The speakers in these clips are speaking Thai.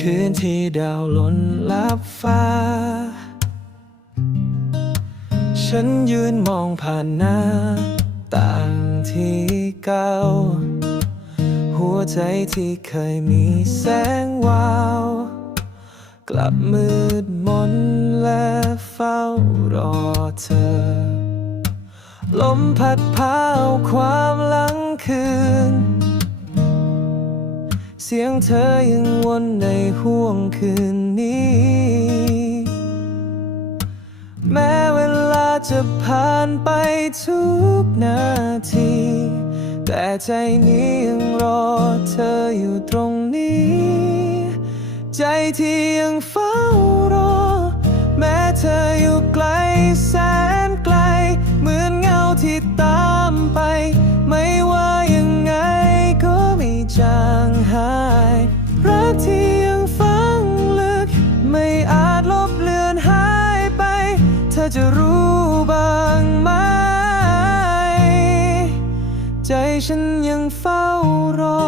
คืนที่ดาวล่นลับฟ้า ฉันยืนมองผ่านหน้า ต่างที่เก่า หัวใจที่เคยมีแสงวาว กลับมืดมนและเฝ้ารอเธอ ลมพัดพาเอาความหลังคืน สียงเธอยังวนในห่วงคืนนี้ แม้เวลาจะผ่านไปทุกนาที แต่ใจนี้ยังรอเธออยู่ตรงนี้ ใจที่ยังเฝ้ารอ แม้เธออยู่ไกลแสนไกล เหมือนเงาที่ ธอจะรู้บ้างไหม ใจฉันยังเฝ้ารอ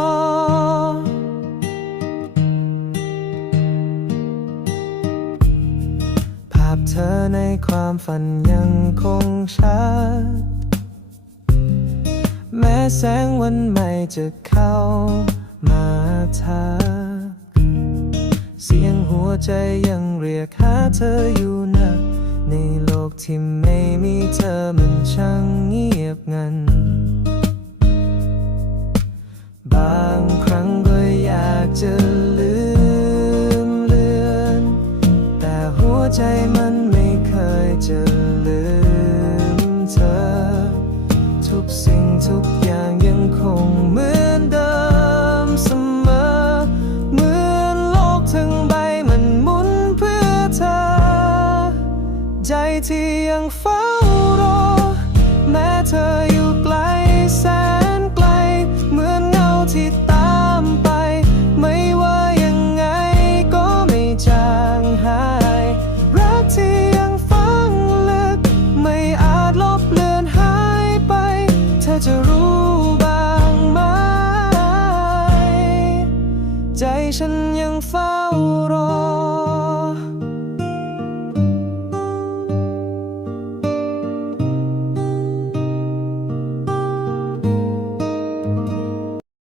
ภาพเธอในความฝันยังคงชัด แม้แสงวันใหม่จะเข้ามาทัก เสียงหัวใจยังเรียกหาเธออยู่นะ ในโลกที่ไม่มีเธอมันช่างเงียบงัน บางครั้งก็อยากจะลืมเลือน แต่หัวใจมัน ใจที่ยังเฝ้ารอ แม้เธออยู่ไกลแสนไกล เหมือนเงาที่ตามไป ไม่ว่ายังไงก็ไม่จางหาย รักที่ยังฝังลึก ไม่อาจลบเลือนหายไป เธอจะรู้บ้างไหม ใจฉันยังเฝ้า